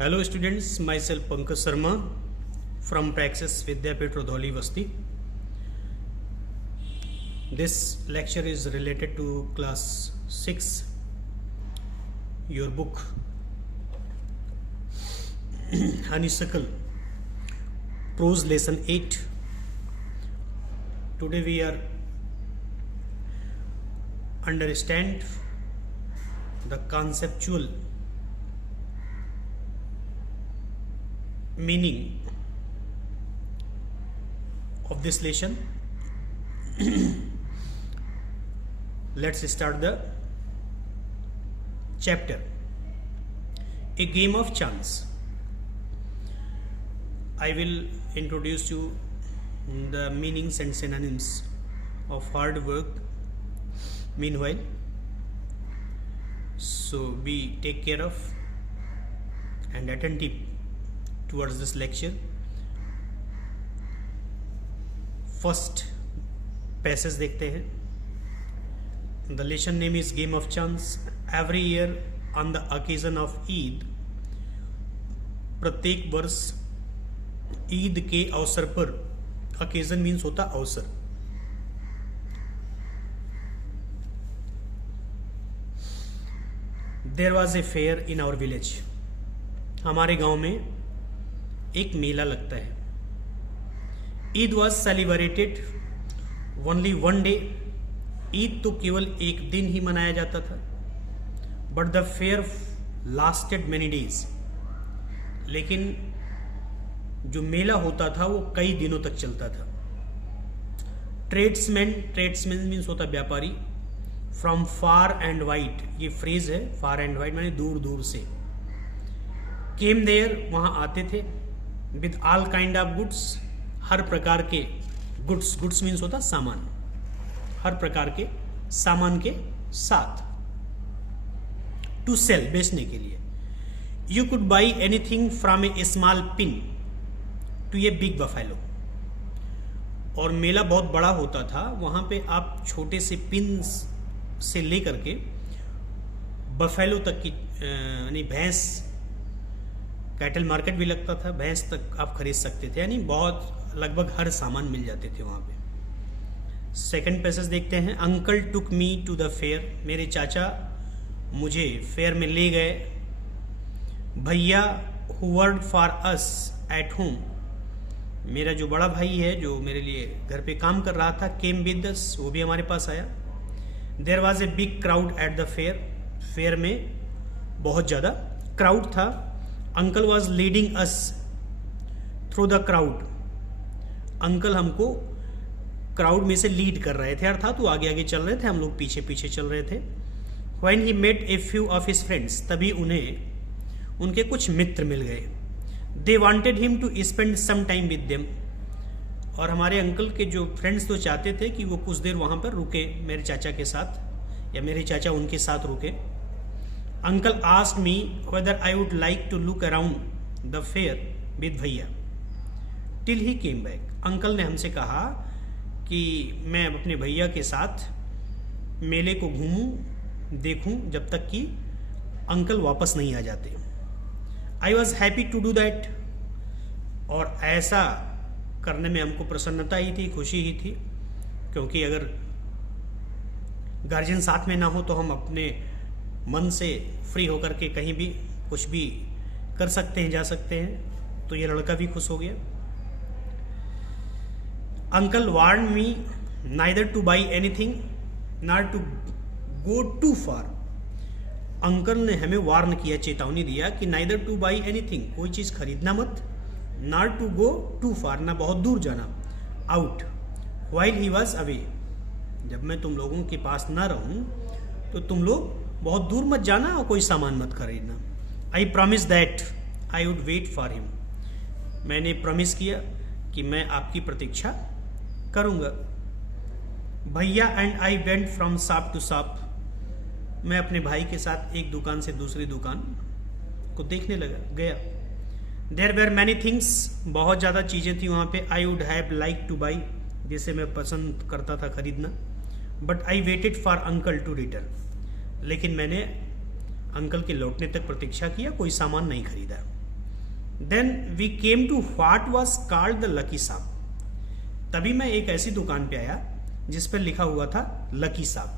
Hello students, myself Pankaj Sharma from Praxis Vidyapit Rodholi Vasti. This lecture is related to class 6, your book Honeysuckle, Prose Lesson 8. Today we are understand the conceptual meaning of this lesson. Let's start the chapter. A game of chance. I will introduce you the meanings and synonyms of hard work. Meanwhile, so be take care of and attentive towards this lecture. First passage देखते हैं. The lesson name is Game of Chance. Every year on the occasion of Eid, प्रत्येक वर्ष ईद के अवसर पर, occasion means होता अवसर, there was a fair in our village. हमारे गांव में एक मेला लगता है. Eid was celebrated only one day. Eid तो केवल एक दिन ही मनाया जाता था. But the fair lasted many days. लेकिन जो मेला होता था वो कई दिनों तक चलता था. ट्रेड्समैन मीन्स होता व्यापारी. फ्रॉम फार एंड वाइड, ये फ्रेज है. फार एंड वाइड माने दूर दूर से. केम देयर, वहां आते थे. With all kind of goods, हर प्रकार के गुड्स मीन्स होता सामान. हर प्रकार के सामान के साथ. टू सेल, बेचने के लिए. You could buy anything from a small pin to a big buffalo. और मेला बहुत बड़ा होता था. वहां पे आप छोटे से पिन से लेकर के बफेलो तक की, यानी भैंस, कैटल मार्केट भी लगता था, भैंस तक आप खरीद सकते थे. यानी बहुत लगभग हर सामान मिल जाते थे वहाँ पे. सेकंड पैसेज देखते हैं. Uncle took me to the fair. मेरे चाचा मुझे फेयर में ले गए. भैया who work for us at home, मेरा जो बड़ा भाई है जो मेरे लिए घर पे काम कर रहा था, केम विद अस, वो भी हमारे पास आया. There was a big crowd at the fair. Fair में बहुत ज़्यादा क्राउड था. Uncle was leading us through the crowd. Uncle हमको क्राउड में से लीड कर रहे थे, अर्थात वो आगे आगे चल रहे थे, हम लोग पीछे पीछे चल रहे थे. When he met a few of his friends, तभी उन्हें उनके कुछ मित्र मिल गए. They wanted him to spend some time with them. और हमारे अंकल के जो फ्रेंड्स तो चाहते थे कि वो कुछ देर वहाँ पर रुके मेरे चाचा के साथ, या मेरे चाचा उनके साथ रुके. Uncle asked me whether I would like to look around the fair with भैया till he came back. Uncle ने हमसे कहा कि मैं अपने भैया के साथ मेले को घूमूं, देखूं, जब तक कि अंकल वापस नहीं आ जाते. I was happy to do that. और ऐसा करने में हमको प्रसन्नता ही थी, खुशी ही थी, क्योंकि अगर गार्जियन साथ में ना हो तो हम अपने मन से फ्री होकर के कहीं भी कुछ भी कर सकते हैं, जा सकते हैं. तो ये लड़का भी खुश हो गया. Uncle warn me neither to buy anything not to go too far. Uncle ने हमें वार्न किया, चेतावनी दिया कि नाइदर टू बाई एनीथिंग, कोई चीज खरीदना मत, नॉट टू गो टू फार, ना बहुत दूर जाना, out, while he was away, जब मैं तुम लोगों के पास ना रहूं तो तुम लोग बहुत दूर मत जाना और कोई सामान मत खरीदना. I promise that I would wait for him. मैंने प्रॉमिस किया कि मैं आपकी प्रतीक्षा करूंगा. भैया and I went from shop to shop. मैं अपने भाई के साथ एक दुकान से दूसरी दुकान को देखने गया. देयर वेर मैनी थिंग्स, बहुत ज़्यादा चीज़ें थी वहाँ पे. I would have like to buy, जिसे मैं पसंद करता था खरीदना. But I waited for uncle to return, लेकिन मैंने अंकल के लौटने तक प्रतीक्षा किया, कोई सामान नहीं खरीदा. Then we came to what was called the lucky shop. तभी मैं एक ऐसी दुकान पे आया जिस पर लिखा हुआ था लकी शॉप,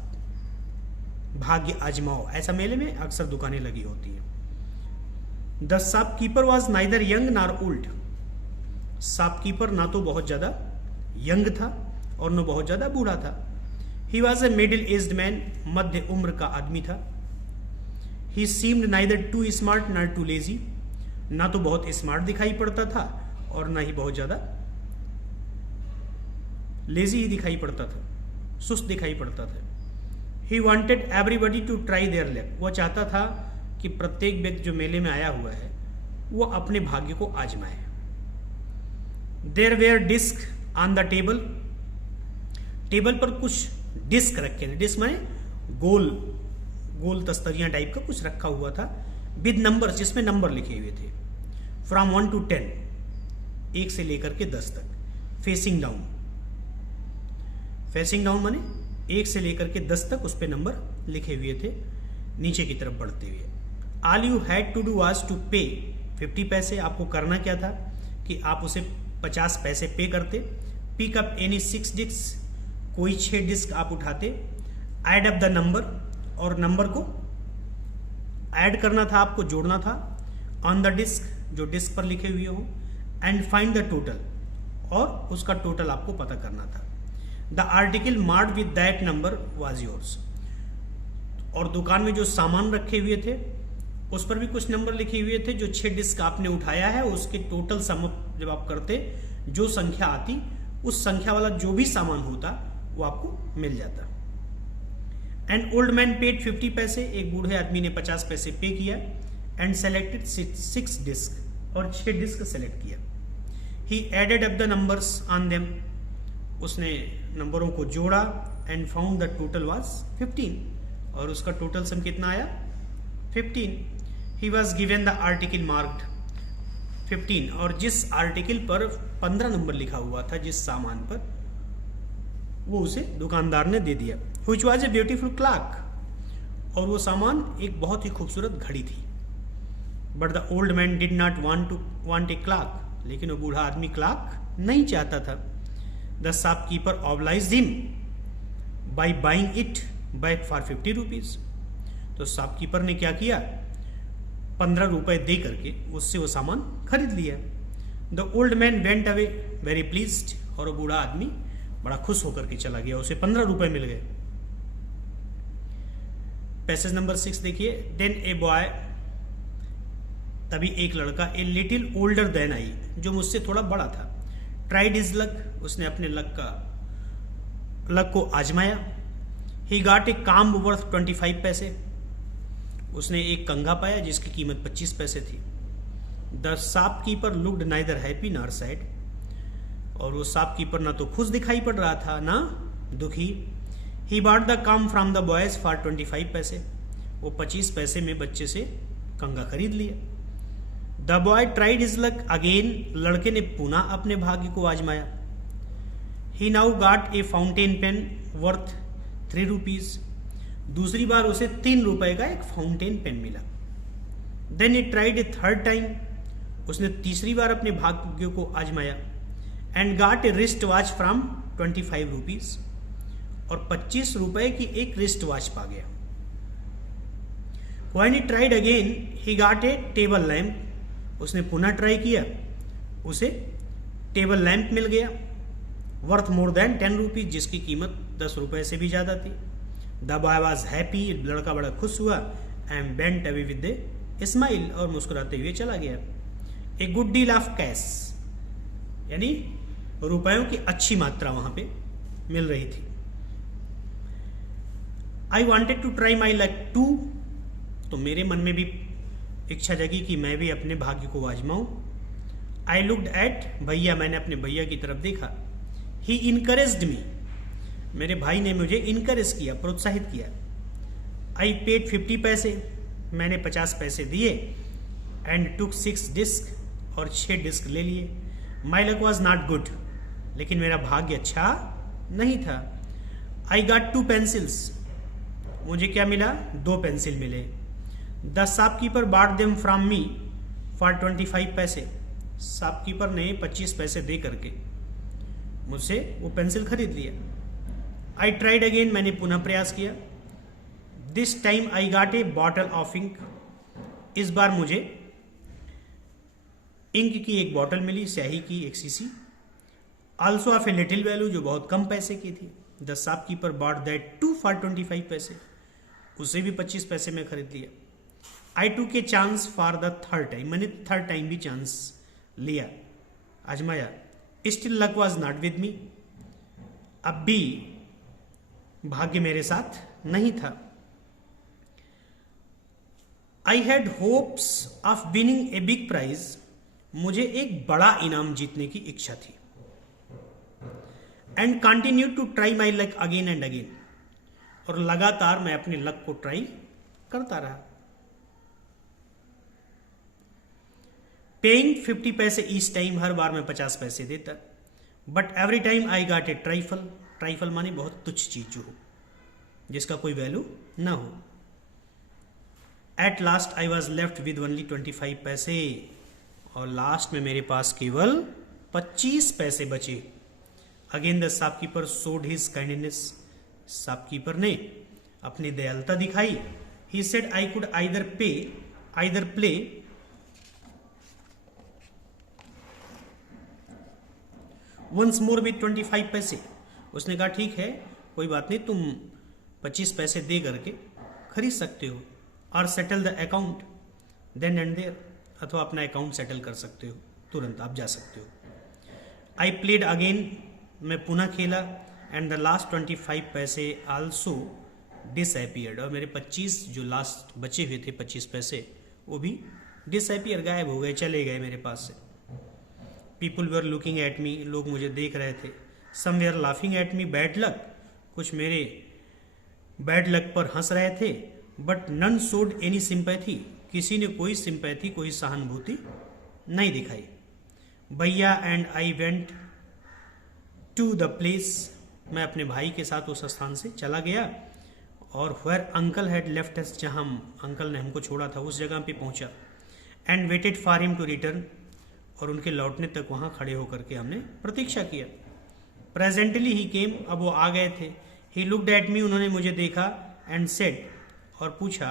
भाग्य आजमाओ। ऐसा मेले में अक्सर दुकानें लगी होती हैं। The shopkeeper was neither young nor old. Shopkeeper ना तो बहुत ज्यादा यंग था और न बहुत ज्यादा बूढ़ा था। He was a middle aged man, मध्य उम्र का आदमी था। He seemed neither too smart nor too lazy. ना तो बहुत स्मार्ट दिखाई पड़ता था और ना ही बहुत ज्यादा लेजी ही दिखाई पड़ता था, सुस्त दिखाई पड़ता था। He wanted everybody to try their luck. वो चाहता था कि प्रत्येक व्यक्ति जो मेले में आया हुआ है वो अपने भाग्य को आजमाए। There were disc on the table. Table पर कुछ डिस्क रखे थे। डिस्क माने गोल गोल तस्तरियां टाइप का कुछ रखा हुआ था, विद नंबर, जिसमें नंबर लिखे हुए थे। फ्रॉम 1 to 10, 1 से लेकर के 10 तक। फेसिंग डाउन, फेसिंग डाउन माने 1 से लेकर के 10 तक उस पे नंबर लिखे हुए थे, नीचे की तरफ बढ़ते हुए। All you had to do was to pay 50 पैसे। आपको करना क्या था कि आप उसे 50 पैसे पे करते। पिक अप एनी 6 डिस्क, कोई 6 डिस्क आप उठाते। ऐड अप द नंबर, और नंबर को ऐड करना था, आपको जोड़ना था। ऑन द डिस्क, जो डिस्क पर लिखे हुए हो। एंड फाइंड द टोटल, और उसका टोटल आपको पता करना था। The article marked with that number was yours. और दुकान में जो सामान रखे हुए थे उस पर भी कुछ नंबर लिखे हुए थे। जो 6 डिस्क आपने उठाया है उसके टोटल सम जब आप करते, जो संख्या आती, उस संख्या वाला जो भी सामान होता वो आपको मिल जाता। एंड ओल्ड मैन पेड 50 पैसे। एक बूढ़े आदमी ने 50 पैसे पे किया। एंड सेलेक्टेड 6 डिस्क, और 6 डिस्क सेलेक्ट किया। He added up the numbers on them. उसने नंबरों को जोड़ा। And found the total was 15, और उसका टोटल सम कितना आया? 15। He was given the article marked 15, और जिस आर्टिकल पर 15 नंबर लिखा हुआ था, जिस सामान पर, वो उसे दुकानदार ने दे दिया। Which was a beautiful clock, और वो सामान एक बहुत ही खूबसूरत घड़ी थी। But the old man did not want a clock, लेकिन वो बूढ़ा आदमी क्लॉक नहीं चाहता था। The shopkeeper obliged him by buying it back for 50 rupees. तो शॉपकीपर ने क्या किया? 15 रुपए दे करके उससे वो सामान खरीद लिया। The old man went away very pleased, और वो बूढ़ा आदमी बड़ा खुश होकर के चला गया, उसे 15 रुपए मिल गए। पैसेज नंबर 6 देखिए। देन ए बॉय, तभी एक लड़का, a little older than I, जो मुझसे थोड़ा बड़ा था। ट्राइड हिज लक, उसने अपने लक को आजमाया। He got a comb worth 25 पैसे। उसने एक कंघा पाया जिसकी कीमत 25 पैसे थी। The shopkeeper looked neither happy nor sad, और वो शॉपकीपर ना तो खुश दिखाई पड़ रहा था ना दुखी। He bought the comb from the boys for 25 पैसे। वो 25 पैसे में बच्चे से कंघा खरीद लिया। The boy tried his luck again, लड़के ने पुनः अपने भाग्य को आजमाया। He now got a fountain pen worth 3 rupees. दूसरी बार उसे 3 रुपए का एक फाउंटेन पेन मिला। Then he tried a third time, उसने तीसरी बार अपने भाग्य को आजमाया। And got a wrist watch from 25 rupees, और 25 रुपए की एक रिस्ट वॉच पा गया। When he tried again he got a table lamp, उसने पुनः ट्राई किया, उसे टेबल लैंप मिल गया वर्थ मोर देन 10 रुपीज, जिसकी कीमत 10 रुपए से भी ज्यादा थी। द बॉय वॉज हैप्पी, लड़का बड़ा खुश हुआ। And bent away with a smile, और मुस्कुराते हुए चला गया। A good deal of cash, यानी रुपयों की अच्छी मात्रा वहां पे मिल रही थी। I wanted to try my luck too, तो मेरे मन में भी इच्छा जगी कि मैं भी अपने भाग्य को आजमाऊं। आई लुक्ड एट भैया, मैंने अपने भैया की तरफ देखा। ही इनकरेज्ड मी, मेरे भाई ने मुझे इनकरेज किया, प्रोत्साहित किया। आई पेड 50 पैसे, मैंने 50 पैसे दिए। एंड टुक 6 डिस्क, और 6 डिस्क ले लिए। My luck was not good, लेकिन मेरा भाग्य अच्छा नहीं था। आई गॉट 2 पेंसिल्स, मुझे क्या मिला? 2 पेंसिल मिले। The shopkeeper bot them from me for 25 पैसे। शॉपकीपर ने 25 पैसे दे करके मुझसे वो पेंसिल खरीद लिया। आई ट्राइड अगेन, मैंने पुनः प्रयास किया। This time I got a bottle of ink. इस बार मुझे इंक की एक बॉटल मिली, स्याही की एक शीशी। Also of a little value, जो बहुत कम पैसे की थी। The shopkeeper bought that too for 25 पैसे। उसे भी 25 पैसे में खरीद लिया। I took a chance for the third time. मैंने थर्ड टाइम भी चांस लिया, आजमाया। Still luck was not with me. अब भी भाग्य मेरे साथ नहीं था। I had hopes of winning a big prize. मुझे एक बड़ा इनाम जीतने की इच्छा थी। And continue to try my luck again and again. और लगातार मैं अपने लक को ट्राई करता रहा। पेइंग 50 पैसे ईच टाइम, हर बार मैं 50 पैसे देता। But every time I got A trifle. Trifle माने बहुत तुच्छ चीज जो हो, जिसका कोई वैल्यू ना हो। At last I was left with only 25 पैसे। और लास्ट में मेरे पास केवल 25 पैसे बचे। Again the shopkeeper showed his kindness. Shopkeeper ने अपनी दयालुता दिखाई। He said I could either play once more with 25 पैसे। उसने कहा ठीक है, कोई बात नहीं, तुम 25 पैसे दे करके खरीद सकते हो। और settle the account then and there, अथवा अपना अकाउंट सेटल कर सकते हो, तुरंत आप जा सकते हो। आई प्लेड अगेन, मैं पुनः खेला। एंड द लास्ट 25 पैसे आल्सो डिसअपियर्ड। और मेरे 25 जो लास्ट बचे हुए थे 25 पैसे, वो भी डिसअपियर, गायब हो गए, चले गए मेरे पास से। People were looking at me. लोग मुझे देख रहे थे। Some were laughing at me bad luck. कुछ मेरे बैड लक पर हंस रहे थे। But none showed any sympathy. किसी ने कोई सिंपैथी, कोई सहानुभूति नहीं दिखाई। भैया and I went to the place. मैं अपने भाई के साथ उस स्थान से चला गया। और where uncle had left us, जहाँ अंकल ने हमको छोड़ा था उस जगह पे पहुंचा। And waited for him to return. और उनके लौटने तक वहां खड़े होकर के हमने प्रतीक्षा किया। प्रेजेंटली ही केम, अब वो आ गए थे। ही लुक्ड एट मी, उन्होंने मुझे देखा। एंड सेड, और पूछा,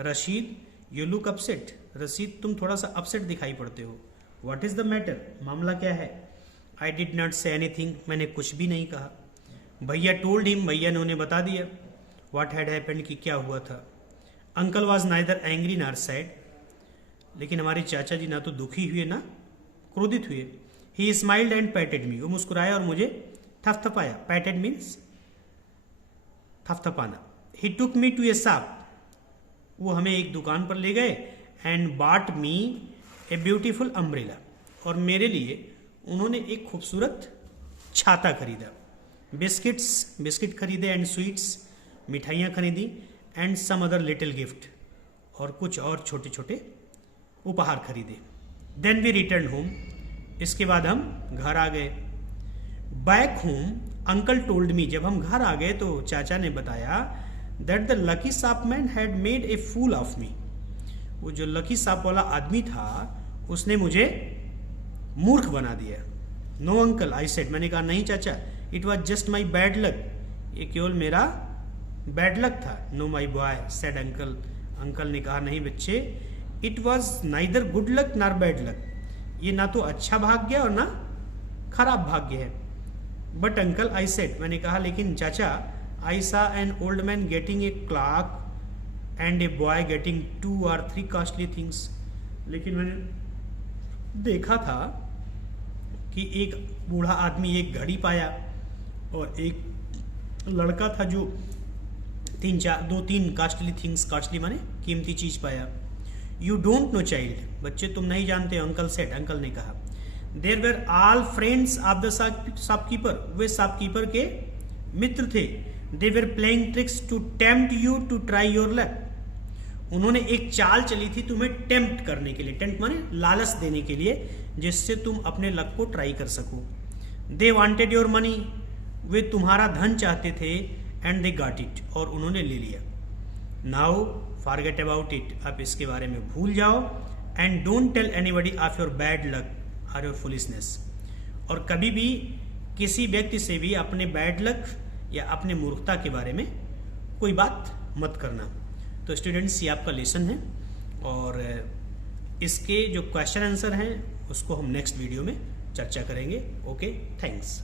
Rashid you look upset. Rashid तुम थोड़ा सा अपसेट दिखाई पड़ते हो। व्हाट इज द मैटर, मामला क्या है। I did not say anything, मैंने कुछ भी नहीं कहा। भैया टोल्ड हिम, भैया ने उन्हें बता दिया व्हाट हैड हैपेंड, कि क्या हुआ था। Uncle was neither angry nor sad. लेकिन हमारे चाचा जी ना तो दुखी हुए ना क्रोधित हुए। He smiled and patted me. वो मुस्कुराया और मुझे थपथपाया। पैटेड मीन्स थपथपाना। He took me to a shop. वो हमें एक दुकान पर ले गए। And bought me a beautiful umbrella. और मेरे लिए उन्होंने एक खूबसूरत छाता खरीदा। बिस्किट खरीदे। एंड स्वीट्स, मिठाइयाँ खरीदी। And some other little gift, और कुछ और छोटे छोटे उपहार खरीदे। Then we return home. इसके बाद हम घर आ गए। Back home uncle told me. जब हम घर आ गए तो चाचा ने बताया that the lucky shopman had made a fool of me. वो जो लकी शॉप वाला आदमी था उसने मुझे मूर्ख बना दिया। नो अंकल आई सेड, मैंने कहा नहीं चाचा, it was just my bad luck, ये केवल मेरा बैड लक था। Know my boy said uncle. Uncle ने कहा नहीं बच्चे, it was neither good luck nor bad luck. ये ना तो अच्छा भाग्य और ना खराब भाग्य है। बट अंकल आई सेड, मैंने कहा लेकिन चाचा, आई सा an old man getting a clock and a boy getting 2 or 3 costly things. लेकिन मैंने देखा था कि एक बूढ़ा आदमी एक घड़ी पाया और एक लड़का था जो 2-3 कॉस्टली थिंग्स, कॉस्टली माने कीमती चीज पाया। यू डोंट नो चाइल्ड, बच्चे तुम नहीं जानते, अंकल सेड, अंकल ने कहा। There were all friends of the shopkeeper, वे शॉपकीपर के मित्र थे। They were playing tricks to tempt you to try your luck. उन्होंने एक चाल चली थी तुम्हें टेम्प्ट करने के लिए, टेम्प्ट माने लालच देने के लिए, जिससे तुम अपने लक को ट्राई कर सको। दे वांटेड योर मनी, वे तुम्हारा धन चाहते थे। एंड दे गॉट इट, और उन्होंने ले लिया। नाउ फॉरगेट अबाउट इट, अब इसके बारे में भूल जाओ। And don't tell anybody of your bad luck और योर फुलिशनेस। और कभी भी किसी व्यक्ति से भी अपने बैड लक या अपने मूर्खता के बारे में कोई बात मत करना। तो स्टूडेंट्स, ये आपका लेसन है और इसके जो क्वेश्चन आंसर हैं उसको हम नेक्स्ट वीडियो में चर्चा करेंगे। Okay, thanks.